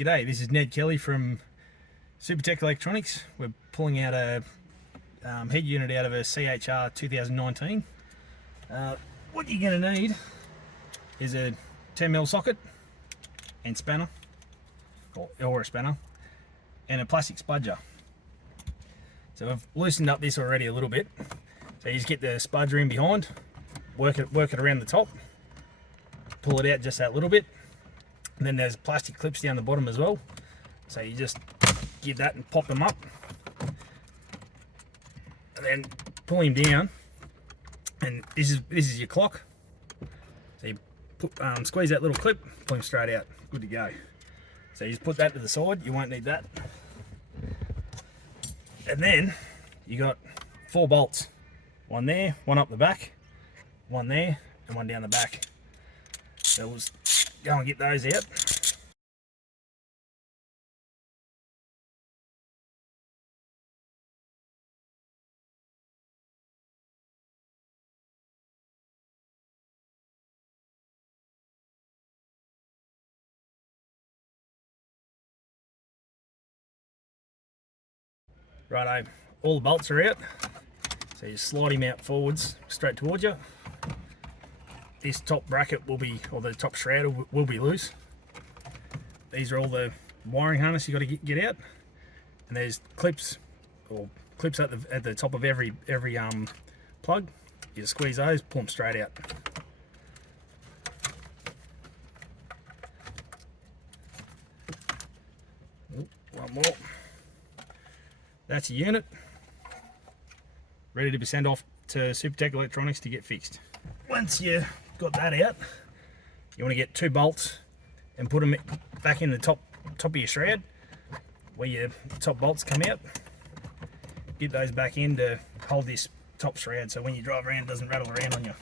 G'day, this is Ned Kelly from Supertech Electronics. We're pulling out a head unit out of a CHR 2019. What you're going to need is a 10mm socket and spanner, or a spanner, and a plastic spudger. So I've loosened up this already a little bit. So you just get the spudger in behind, work it around the top, pull it out just that little bit. And then there's plastic clips down the bottom as well. So you just give that and pop them up. And then pull him down. And this is your clock. So you squeeze that little clip, pull him straight out. Good to go. So you just put that to the side, you won't need that. And then you got 4 bolts. One there, one up the back, one there, and one down the back. So we'll go and get those out. Righto, all the bolts are out. So you slide him out forwards, straight towards you. This top bracket will be, or the top shroud will be loose. These are all the wiring harness you got to get out, and there's clips, or clips at the top of every plug. You just squeeze those, pull them straight out. One more. That's a unit ready to be sent off to Supertech Electronics to get fixed. Once you got that out, you want to get 2 bolts and put them back in the top of your shroud where your top bolts come out. Get those back in to hold this top shroud so when you drive around it doesn't rattle around on you.